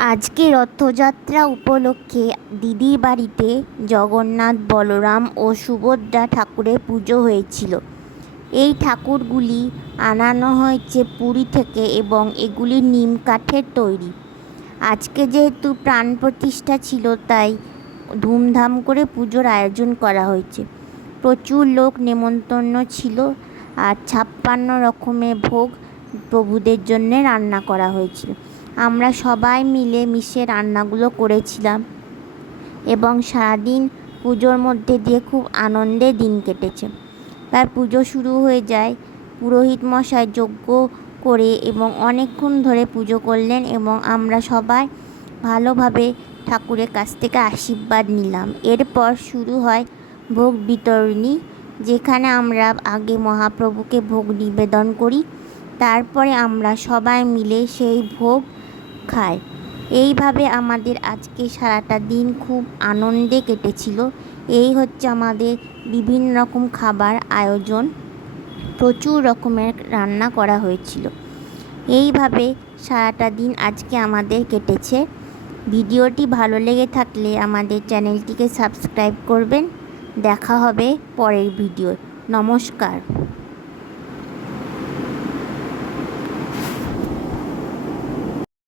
আজকে রথযাত্রা উপলক্ষে দিদির বাড়িতে জগন্নাথ, বলরাম ও সুভদ্রা ঠাকুরের পুজো হয়েছিল। এই ঠাকুরগুলি আনানো হয়েছে পুরী থেকে এবং এগুলি নিম কাঠের তৈরি। আজকে যেহেতু প্রাণ প্রতিষ্ঠা ছিল, তাই ধুমধাম করে পুজোর আয়োজন করা হয়েছে। প্রচুর লোক নেমন্তন্ন ছিল আর 56 রকমের ভোগ প্রভুদের জন্য রান্না করা হয়েছিল। আমরা সবাই মিলে মিশে রান্নাগুলো করেছিলাম এবং সারাদিন পুজোর মধ্যে দিয়ে খুব আনন্দে দিন কেটেছে। তার পুজো শুরু হয়ে যায়, পুরোহিত মশাই যজ্ঞ করে এবং অনেকক্ষণ ধরে পুজো করলেন এবং আমরা সবাই ভালোভাবে ঠাকুরের কাছ থেকে আশীর্বাদ নিলাম। এরপর শুরু হয় ভোগ বিতরণী, যেখানে আমরা আগে মহাপ্রভুকে ভোগ নিবেদন করি, তারপরে আমরা সবাই মিলে সেই ভোগ খায়। এইভাবে আমাদের আজকে সারাটা দিন খুব আনন্দে কেটেছিল। এই হচ্ছে আমাদের বিভিন্ন রকম খাবার আয়োজন, প্রচুর রকমের রান্না করা হয়েছিল। এইভাবে সারাটা দিন আজকে আমাদের কেটেছে। ভিডিওটি ভালো লেগে থাকলে আমাদের চ্যানেলটিকে সাবস্ক্রাইব করবেন। দেখা হবে পরের ভিডিও। নমস্কার।